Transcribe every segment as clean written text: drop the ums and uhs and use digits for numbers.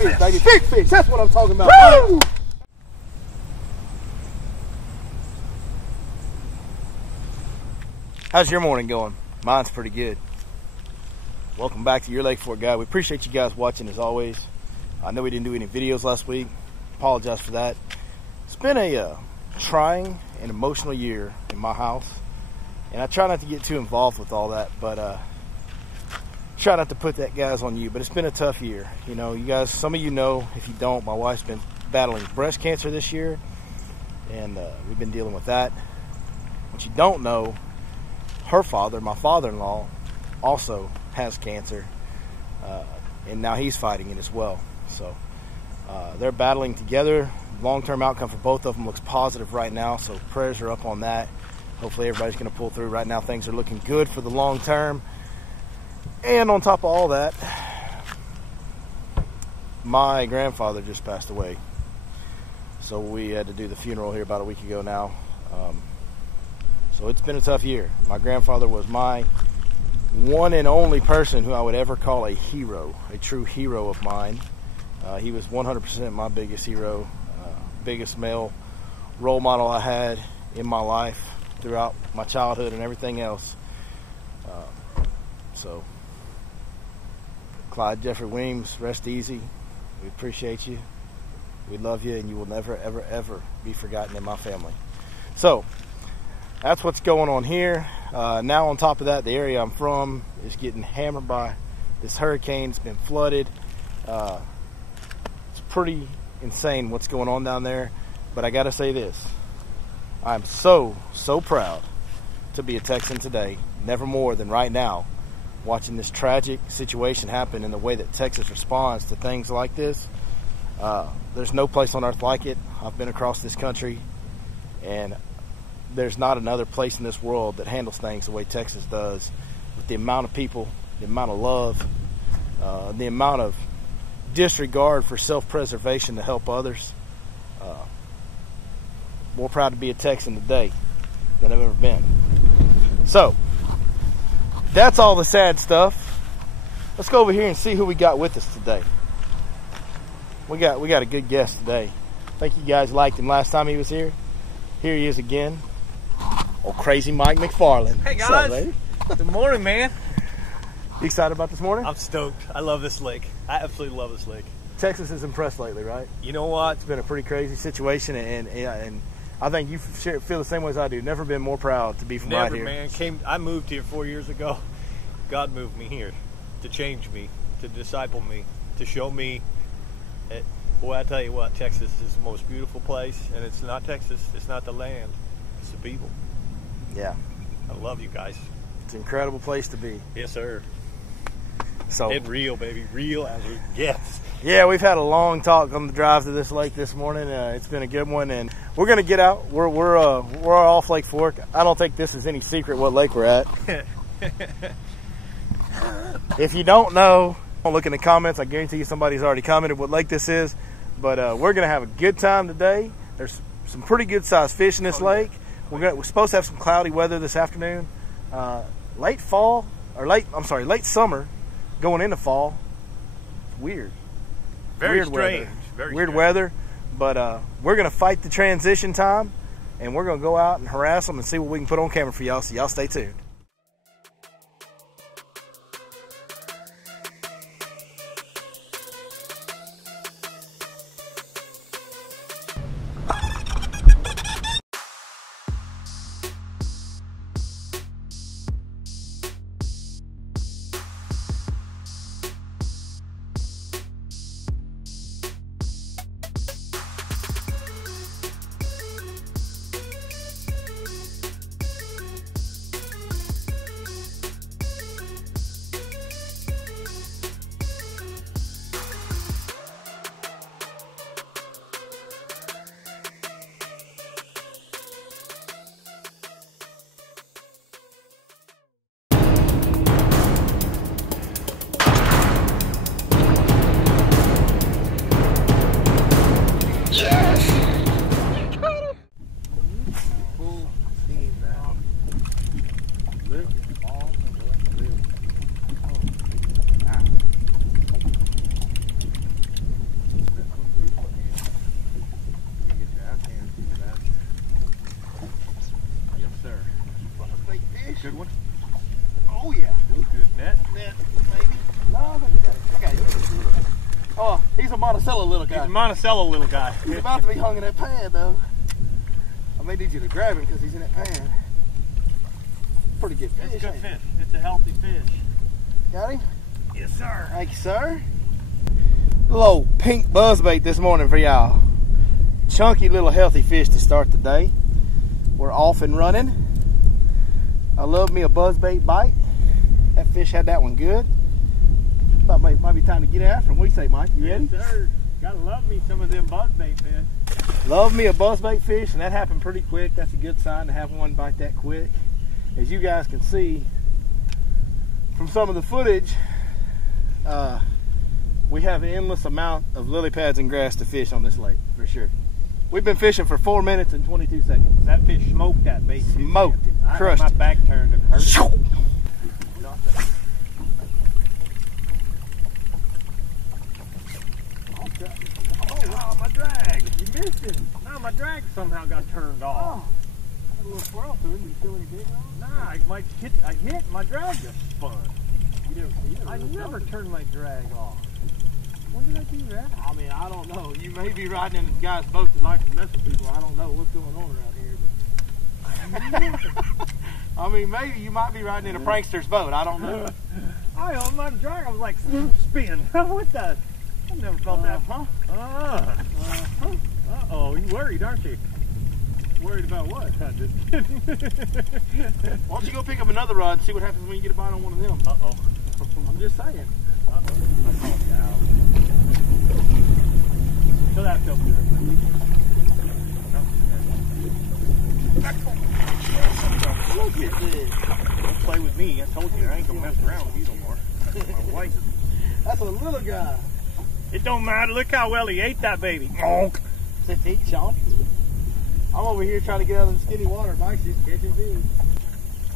fish, baby. Big fish. That's what I'm talking about. Woo! How's your morning going? Mine's pretty good. Welcome back to Your Lake Fork Guide. We appreciate you guys watching as always. I know we didn't do any videos last week. Apologize for that. It's been a trying and emotional year in my house. And I try not to get too involved with all that, but try not to put that, guys, on you. But it's been a tough year. You know, you guys, some of you know, if you don't, my wife's been battling breast cancer this year. And we've been dealing with that. What you don't know, her father, my father-in-law, also has cancer. And now he's fighting it as well. So they're battling together. Long-term outcome for both of them looks positive right now. So prayers are up on that. Hopefully everybody's going to pull through. Right now things are looking good for the long term. And on top of all that, my grandfather just passed away. So we had to do the funeral here about a week ago now. So it's been a tough year. My grandfather was my one and only person who I would ever call a hero, a true hero of mine. He was 100% my biggest hero, biggest male role model I had in my life throughout my childhood and everything else. So, Clyde Jeffrey Weems, rest easy. We appreciate you. We love you, and you will never, ever, ever be forgotten in my family. So, that's what's going on here. Now, on top of that, the area I'm from is getting hammered by this hurricane. It's been flooded. It's pretty insane what's going on down there. But I got to say this. I'm so proud to be a Texan today, never more than right now, watching this tragic situation happen in the way that Texas responds to things like this. There's no place on earth like it. I've been across this country, and there's not another place in this world that handles things the way Texas does, with the amount of people, the amount of love, the amount of disregard for self-preservation to help others. More proud to be a Texan today than I've ever been. So, that's all the sad stuff. Let's go over here and see who we got with us today. We got a good guest today. I think you guys liked him last time he was here. Here he is again. Old crazy Mike McFarland. Hey guys. What's up, baby? Good morning, man. You excited about this morning? I'm stoked. I love this lake. I absolutely love this lake. Texas is impressed lately, right? You know what? It's been a pretty crazy situation, and I think you feel the same way as I do. Never been more proud to be from right here. Never, man. I moved here 4 years ago. God moved me here to change me, to disciple me, to show me. Boy, I tell you what, Texas is the most beautiful place, and it's not Texas. It's not the land. It's the people. Yeah. I love you guys. It's an incredible place to be. Yes, sir. So, and real, baby. Real as it gets. Yeah, we've had a long talk on the drive to this lake this morning. It's been a good one, and we're going to get out. We're off Lake Fork. I don't think this is any secret what lake we're at. If you don't know, don't look in the comments. I guarantee you somebody's already commented what lake this is. But we're going to have a good time today. There's some pretty good sized fish in this lake. We're supposed to have some cloudy weather this afternoon. Late late summer going into fall. Weird. Very strange. Very weird strange weather. But we're going to fight the transition time, and we're going to go out and harass them and see what we can put on camera for y'all. So y'all stay tuned. Good one. Oh yeah. Feels good. Net? Net, maybe. No, I think I got it. Oh, he's a Monticello little guy. He's a Monticello little guy. He's about to be hung in that pan though. I may need you to grab him because he's in that pan. Pretty good fish. It's a good fish. It's a healthy fish. Got him? Yes, sir. Thank you, sir. Little old pink buzzbait this morning for y'all. Chunky little healthy fish to start the day. We're off and running. I love me a buzzbait bite. That fish had that one good. Might be time to get after him. What do you say, Mike? You ready? Yes, sir. Gotta love me some of them buzzbait fish. Love me a buzzbait fish, and that happened pretty quick. That's a good sign to have one bite that quick. As you guys can see from some of the footage, we have an endless amount of lily pads and grass to fish on this lake, for sure. We've been fishing for 4 minutes and 22 seconds. That fish smoked that bait. Smoked it. Crushed my back turned and hurt it. Oh, my drag. You missed it. No, my drag somehow got turned off. A little swirl to it. Did you feel any big on it? Nah, I hit, my drag just spun. You didn't see it? I never turned my drag off. When did I do that? I mean, I don't know. You may be riding in a guy's boat that likes to mess with people. I don't know what's going on around here. But I mean, maybe you might be riding in a prankster's boat. I don't know. I on my drag, I was like, spin. What the? I never felt that, huh? Uh-oh, you worried, aren't you? Worried about what? I'm just kidding. Why don't you go pick up another rod and see what happens when you get a bite on one of them? Uh-oh. I'm just saying. I called you out. So that felt good. Look at this. Don't play with me. I told you I ain't gonna mess around with you no more. My wife. That's a little guy. It don't matter. Look how well he ate that baby. Monk. It's a chomp. I'm over here trying to get out of the skinny water. Mike's just catching fish.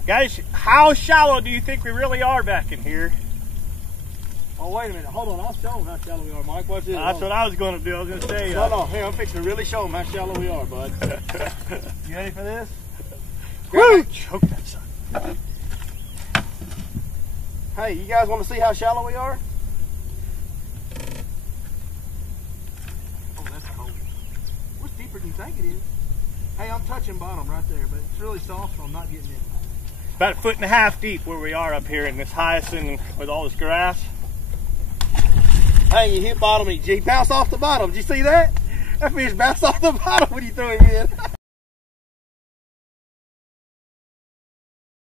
Guys, how shallow do you think we really are back in here? Oh, wait a minute. Hold on. I'll show them how shallow we are, Mike. Watch this. That's what I was going to do. I was going to say. No. Here, I'm fixing to really show them how shallow we are, bud. You ready for this? Woo! Choke that son. Hey, you guys want to see how shallow we are? Oh, that's cold. What's deeper than you think it is? Hey, I'm touching bottom right there, but it's really soft, so I'm not getting in. About 1.5 feet deep where we are up here in this hyacinth with all this grass. Hey, you hit bottom, he bounced off the bottom. Did you see that? That fish bounced off the bottom when you threw him in.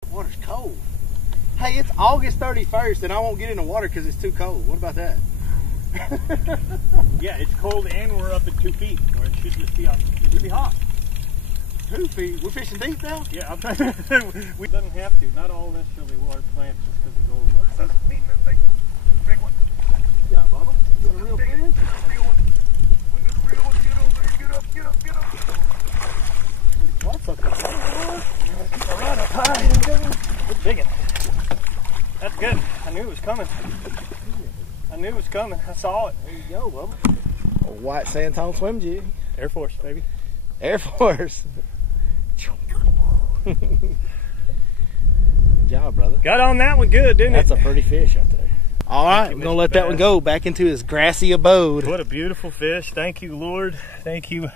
Water's cold. Hey, it's August 31st and I won't get in the water because it's too cold. What about that? Yeah, it's cold and we're up at 2 feet, or it should just be it should be hot. 2 feet? We're fishing deep now? Yeah, we doesn't have to. Not all necessarily water plants just because they go over. That's me, big one. Yeah, bottom. You got a real fish? Real one. We got a real one. Get over there. Get up. Well, that's okay. Keep a rod up high. Good digging. That's good. I knew it was coming. I saw it. There you go, Bubba. A white sand-tone swim jig. Air Force, baby. Air Force. Good job, brother. Got on that one good, didn't That's it? a pretty fish right there. All right, we're going to let that one go back into his grassy abode. What a beautiful fish. Thank you, Lord. Thank you,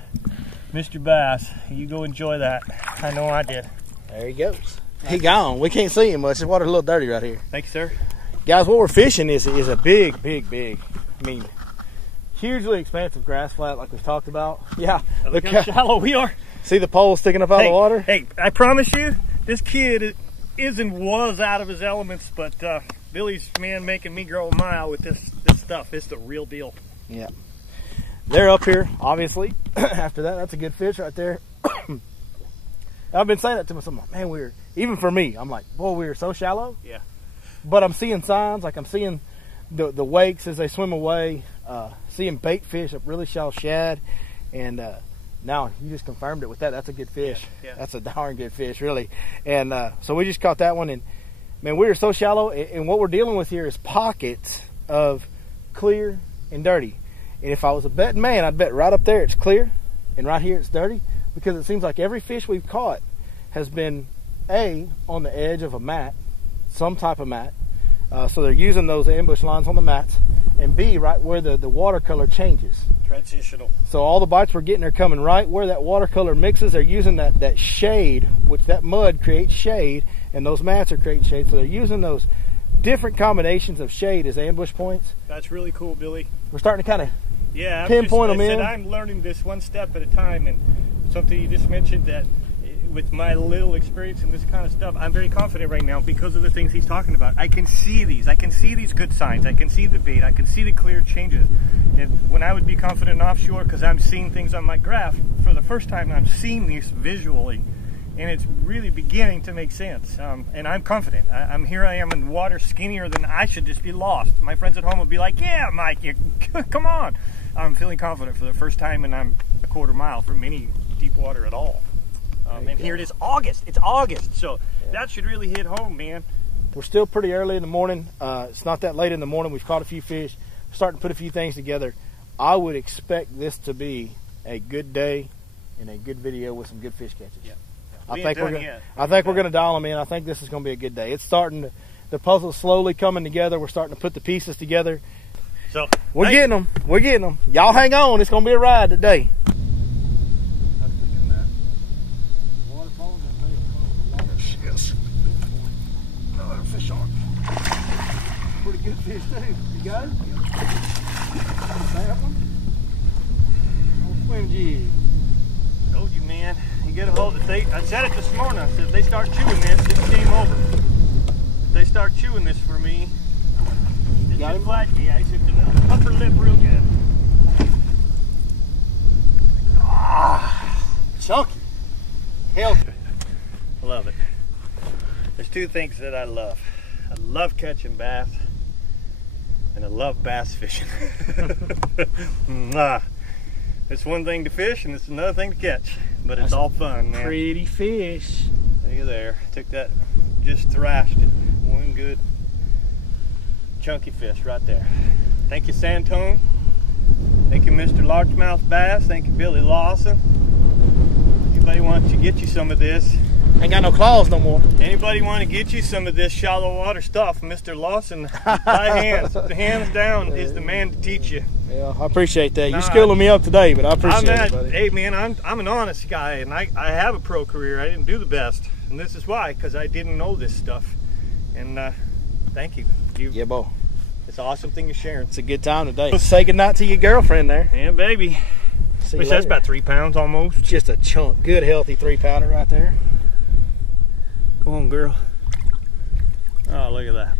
Mr. Bass. You go enjoy that. I know I did. There he goes. He gone. We can't see him much. The water's a little dirty right here. Thank you, sir. Guys, what we're fishing is a big, I mean, hugely expansive grass flat like we've talked about. Yeah. Look how shallow we are. See the pole sticking up out of the water? Hey, I promise you, this kid is and was out of his elements, but Billy's making me grow a mile with this stuff. It's the real deal. Yeah. They're up here, obviously. After that, that's a good fish right there. I've been saying that to myself, man, even for me, I'm like, boy, we were so shallow. Yeah. But I'm seeing signs, like I'm seeing the wakes as they swim away, seeing bait fish, a really shallow shad, and now you just confirmed it with that. That's a good fish. Yeah. That's a darn good fish, really. And so we just caught that one, and man, we are so shallow, and what we're dealing with here is pockets of clear and dirty. And if I was a betting man, I'd bet right up there it's clear, and right here it's dirty, because it seems like every fish we've caught has been A, on the edge of a mat, some type of mat. So they're using those ambush lines on the mats. And B, right where the watercolor changes. Transitional. So all the bites we're getting are coming right where that watercolor mixes. They're using that shade, which that mud creates shade, and those mats are creating shade. So they're using those different combinations of shade as ambush points. That's really cool, Billy. We're starting to kind of pinpoint them in. I'm learning this one step at a time, and something you just mentioned, that with my little experience in this kind of stuff, I'm very confident right now because of the things he's talking about. I can see these good signs. I can see the bait. I can see the clear changes. And when I would be confident offshore, because I'm seeing things on my graph for the first time, I'm seeing these visually, and it's really beginning to make sense. And I'm confident. Here I am in water skinnier than I should just be lost. My friends at home would be like, yeah, Mike, come on. I'm feeling confident for the first time, and I'm a quarter mile from any deep water at all. And here it is, August. It's August, so that should really hit home, man. We're still pretty early in the morning. It's not that late in the morning. We've caught a few fish, starting to put a few things together. I would expect this to be a good day and a good video with some good fish catches. Yeah. I think we're going to dial them in. I think this is going to be a good day. It's starting the puzzle's slowly coming together. We're starting to put the pieces together. So we're getting them. We're getting them. Y'all hang on. It's going to be a ride today. Fish on. Pretty good fish too. You got it? That one? Old swim jig. Told you, man. You get a hold of it. I said it this morning. I said if they start chewing this, it's game over. If they start chewing this for me, it's just flat. Yeah, he's hit the upper lip real good. Ah, chunky. Healthy. I love it. There's two things that I love. I love catching bass, and I love bass fishing. It's one thing to fish, and it's another thing to catch, but it's all fun, man. Pretty fish. Look at there. Took that, just thrashed it. One good chunky fish right there. Thank you, Santone. Thank you, Mr. Largemouth Bass. Thank you, Billy Lawson. Anybody wants to get you some of this? Ain't got no claws no more. Anybody want to get you some of this shallow water stuff? Mr. Lawson, hands down, is the man to teach you. Yeah, I appreciate that. You're skilling me up today, but I appreciate it, buddy. Hey, man, I'm an honest guy, and I have a pro career. I didn't do the best, and this is why, because I didn't know this stuff. And thank you. Yeah, boy. It's an awesome thing you're sharing. It's a good time today. Let's say goodnight to your girlfriend there. Yeah, baby. Which that's about 3 pounds almost. Just a chunk. Good, healthy 3-pounder right there. Go on, girl. Oh, look at that.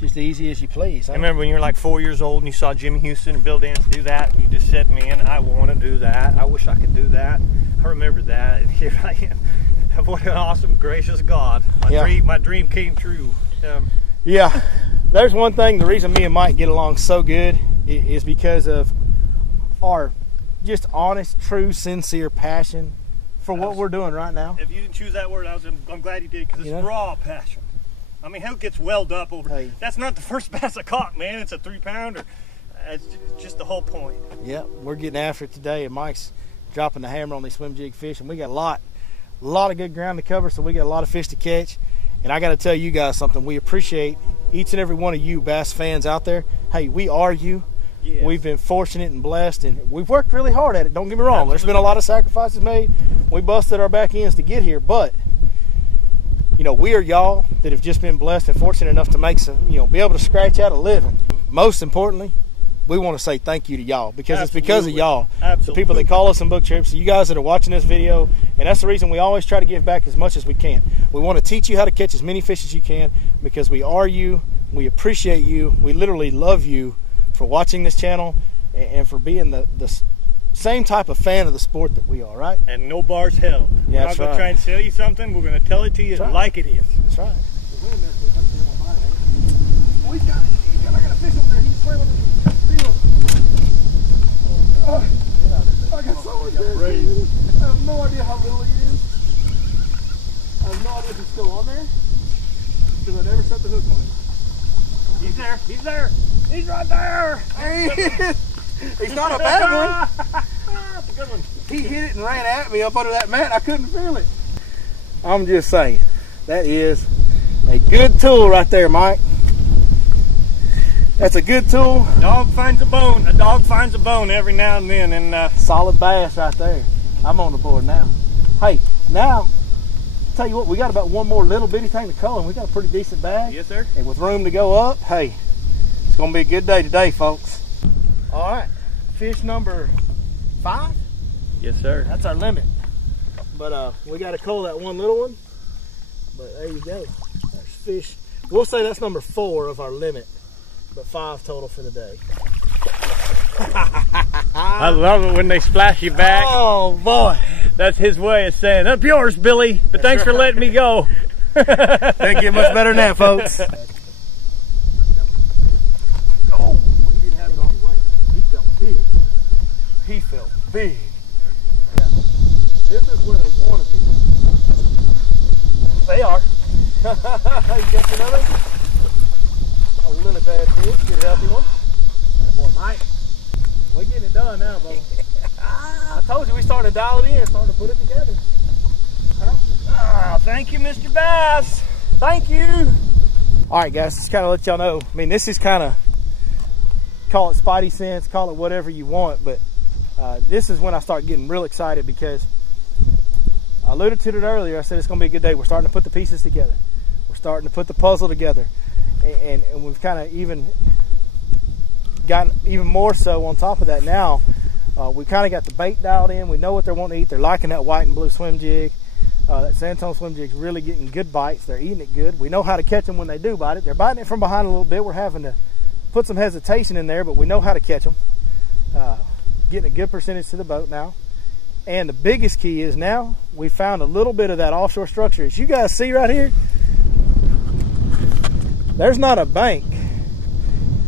Just easy as you please. Huh? I remember when you were like 4 years old and you saw Jimmy Houston and Bill Dance do that, and you just said, man, I want to do that. I wish I could do that. I remember that, and here I am. What an awesome, gracious God. My dream came true. Yeah, there's one thing, the reason me and Mike get along so good is because of our just honest, true, sincere passion for what we're doing right now. If you didn't choose that word, I'm glad you did, because it's raw passion. I mean, how it gets welled up over. Hey. That's not the first bass I caught, man. It's a 3-pounder. It's just the whole point. Yeah, we're getting after it today, and Mike's dropping the hammer on these swim jig fish, and we got a lot of good ground to cover, so we got a lot of fish to catch. And I got to tell you guys something. We appreciate each and every one of you bass fans out there. Hey, we are you. Yes. We've been fortunate and blessed, and we've worked really hard at it. Don't get me wrong. Absolutely. There's been a lot of sacrifices made. We busted our back ends to get here, but you know, we are y'all that have just been blessed and fortunate enough to make some, you know, be able to scratch out a living. Most importantly, we want to say thank you to y'all, because Absolutely. It's because of y'all, the people that call us on book trips, you guys that are watching this video, and that's the reason we always try to give back as much as we can. We want to teach you how to catch as many fish as you can, because we are you, we appreciate you, we literally love you for watching this channel and for being the same type of fan of the sport that we are, right? And no bars held. Yeah, we're not going to try and sell you something, we're going to tell it to you like it is. That's right. Oh, he's got it. I got a fish over there. He's swimming in the field. I got so much fish. I have no idea how little he is. I have no idea if he's still on there, because I never set the hook on him. He's there. He's there. He's right there. There he is. He's not a bad one. That's a good one. He hit it and ran at me up under that mat. I couldn't feel it. I'm just saying. That is a good tool right there, Mike. That's a good tool. Dog finds a bone. A dog finds a bone every now and then. And solid bass right there. I'm on the board now. Hey, now, tell you what, we got about one more little bitty thing to cull, and we got a pretty decent bag. Yes, sir. And with room to go up, hey, it's gonna be a good day today, folks. All right, fish number 5. Yes, sir. That's our limit. But we got to cull that one little one. But there you go. There's fish. We'll say that's number 4 of our limit, but 5 total for the day. I love it when they splash you back. Oh boy, that's his way of saying, "Up yours, Billy." But thanks for letting me go. Doesn't get much better than that, folks. Oh, he didn't have it on the way. He felt big. He felt big. Yeah. This is where they want to be. They are. You got another? A limit bad fish. Get a healthy one. And boy, Mike, we're getting it done now, bro. I told you we started to dial it in, starting to put it together. Oh, thank you, Mr. Bass. Thank you. All right, guys, just kind of let y'all know. I mean, this is kind of, call it spidey sense, call it whatever you want, but this is when I start getting real excited, because I alluded to it earlier. I said it's going to be a good day. We're starting to put the pieces together. We're starting to put the puzzle together, and we've kind of even gotten even more so on top of that now. We kind of got the bait dialed in. We know what they're wanting to eat. They're liking that white and blue swim jig. That sandtone swim jig's really getting good bites. They're eating it good. We know how to catch them when they do bite it. They're biting it from behind a little bit. We're having to put some hesitation in there, but we know how to catch them. Getting a good percentage to the boat now. And the biggest key is now we found a little bit of that offshore structure. As you guys see right here, there's not a bank.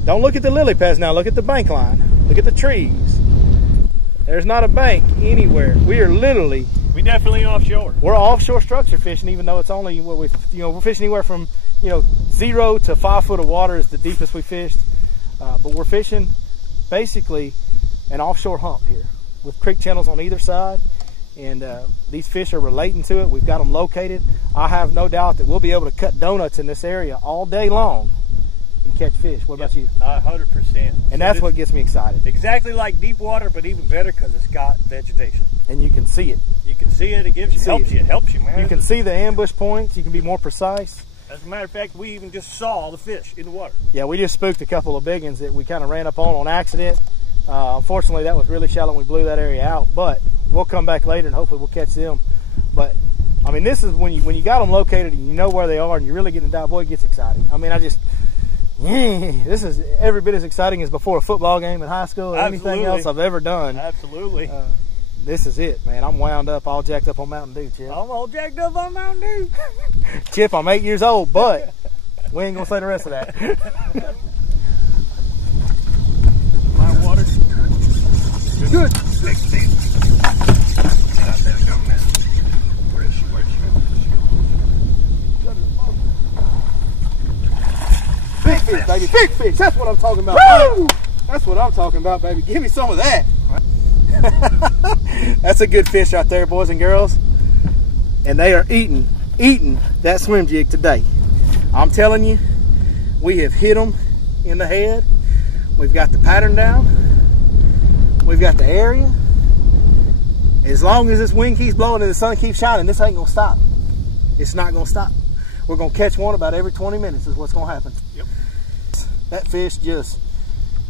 Don't look at the lily pads now. Look at the bank line. Look at the trees. There's not a bank anywhere. We are literally... We definitely offshore. We're offshore structure fishing, even though it's only what we, we're fishing anywhere from 0 to 5 foot of water is the deepest we fished. But we're fishing basically an offshore hump here with creek channels on either side, and these fish are relating to it. We've got them located. I have no doubt that we'll be able to cut donuts in this area all day long and catch fish. What about you? 100%. And that's what gets me excited. Exactly like deep water, but even better because it's got vegetation. And you can see it. You can see it. It helps you, man. You can see the ambush points. You can be more precise. As a matter of fact, we even just saw the fish in the water. Yeah, we just spooked a couple of big ones that we kind of ran up on accident. Unfortunately, that was really shallow and we blew that area out, but we'll come back later and hopefully we'll catch them. But I mean, this is when you got them located and you know where they are and you're really getting down. Boy, it gets exciting. I mean, this is every bit as exciting as before a football game in high school or anything else I've ever done. Absolutely. This is it, man. I'm wound up, all jacked up on Mountain Dew, Chip. I'm all jacked up on Mountain Dew. Chip, I'm 8 years old, but we ain't gonna say the rest of that. My water. Good. Big fish. Where is she? Big fish, baby. Big fish. That's what I'm talking about. Woo! That's what I'm talking about, baby. Give me some of that. That's a good fish right there, boys and girls. And they are eating that swim jig today. I'm telling you, we have hit them in the head. We've got the pattern down. We've got the area. As long as this wind keeps blowing and the sun keeps shining, this ain't gonna stop. It's not gonna stop. We're gonna catch one about every 20 minutes is what's gonna happen. Yep. That fish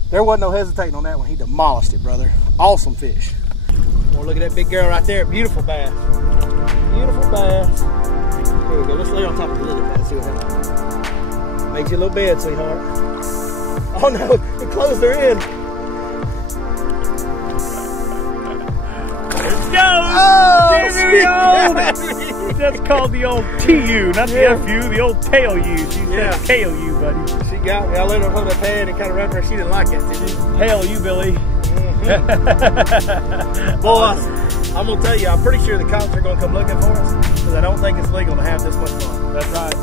there wasn't no hesitating on that one. He demolished it, brother. Awesome fish. Well, look at that big girl right there. Beautiful bass. Beautiful bass. Here we go. Let's lay on top of the lily pad. See what happens. Makes you a little bed, sweetheart. Oh no, it closed her in. There it goes. Oh, that's called the old TU, not the FU, the old tail U. She said tail U, buddy. She got me. I let her hold that pad and kind of wrapped her. She didn't like it, did she? Tail U, Billy. Boy, I'm going to tell you, I'm pretty sure the cops are going to come looking for us because I don't think it's legal to have this much fun. That's right.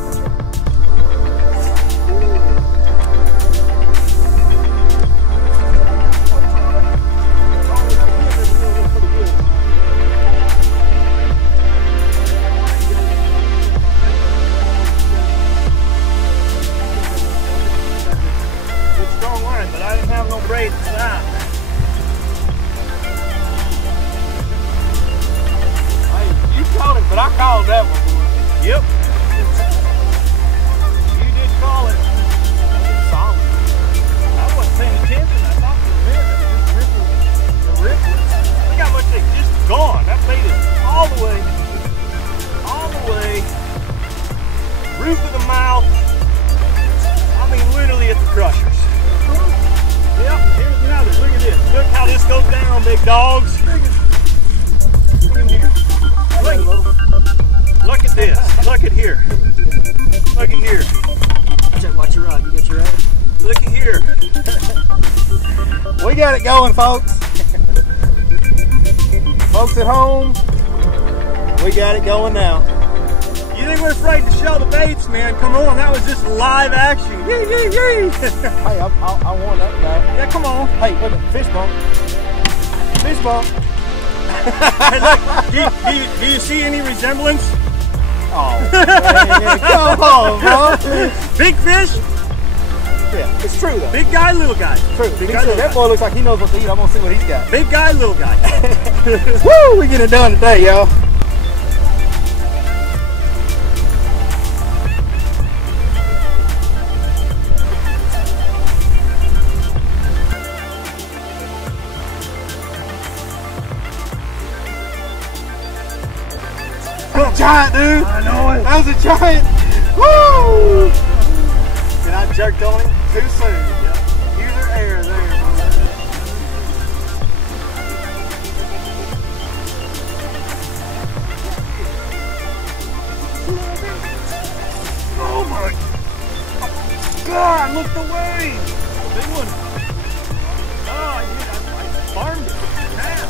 roof of the mouth. I mean, literally at the crushers. Yep, here's another. Look at this. Look how this goes down, big dogs. Look at here. Look at this. Look at here. Look at here. Watch your rod. You got your rod? Look at here. We got it going, folks. Folks at home, we got it going now. You think we're afraid to show the baits, man? Come on, that was just live action. Yee, yee, yee. Hey, I want that guy. Yeah, come on. Hey, look at fish bump. Fish bump. Hey, look, do you see any resemblance? Oh, man, come on, bro. Big fish? Yeah, it's true though. Big guy, little guy. True. Big guy, little that guy. boy looks like he knows what to eat. I'm gonna see what he's got. Big guy, little guy. Woo! We get it done today, y'all. That's a giant, dude. I know it. That was a giant. Woo! And I jerked on him too soon. Yep. Use their air there. Oh my God, look the way. Big one. Oh, I farmed it. Now.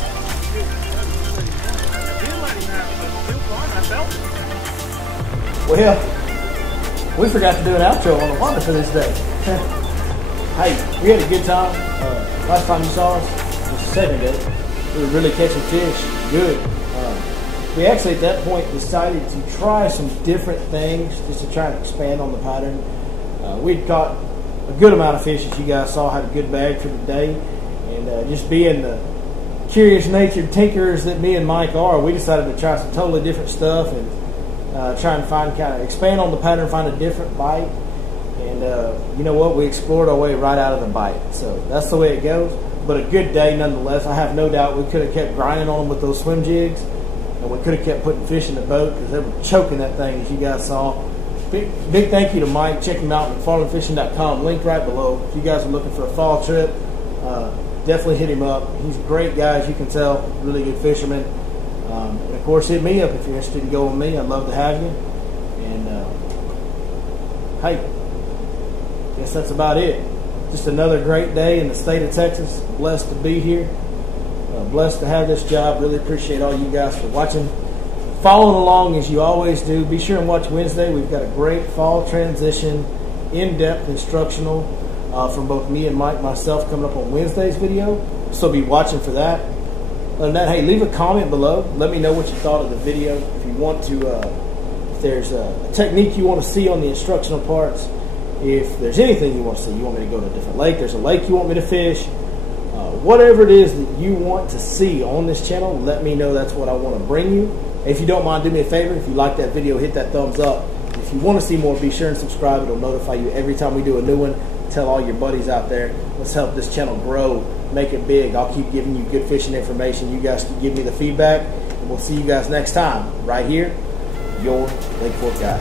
I did let him have it, but still fun. I felt it. Well, we forgot to do an outro on the water for this day. Hey, we had a good time. Last time you saw us, just a second ago, we were really catching fish. Good. We actually at that point decided to try some different things just to try and expand on the pattern. We'd caught a good amount of fish, as you guys saw, had a good bag for the day. And just being the curious natured tinkerers that me and Mike are, we decided to try some totally different stuff and try and find, kind of expand on the pattern, find a different bite. And you know what? We explored our way right out of the bite. So that's the way it goes. But a good day nonetheless. I have no doubt we could have kept grinding on them with those swim jigs. And we could have kept putting fish in the boat because they were choking that thing, as you guys saw. Big thank you to Mike. Check him out at farlandfishing.com. Link right below. If you guys are looking for a fall trip, definitely hit him up. He's a great guy, as you can tell. Really good fisherman. And of course, hit me up if you're interested in going with me. I'd love to have you. And hey, I guess that's about it. Just another great day in the state of Texas. Blessed to be here. Blessed to have this job. Really appreciate all you guys for watching. Following along as you always do. Be sure and watch Wednesday. We've got a great fall transition, in-depth instructional from both me and Mike, myself, coming up on Wednesday's video. So be watching for that. Other than that, hey, leave a comment below. Let me know what you thought of the video. If you want to, if there's a technique you want to see on the instructional parts, if there's anything you want to see, you want me to go to a different lake, there's a lake you want me to fish, whatever it is that you want to see on this channel, let me know. That's what I want to bring you. If you don't mind, do me a favor. If you like that video, hit that thumbs up. If you want to see more, be sure and subscribe. It'll notify you every time we do a new one. Tell all your buddies out there. Let's help this channel grow, make it big. I'll keep giving you good fishing information. You guys can give me the feedback. And we'll see you guys next time right here, Your Lake Fork Guide.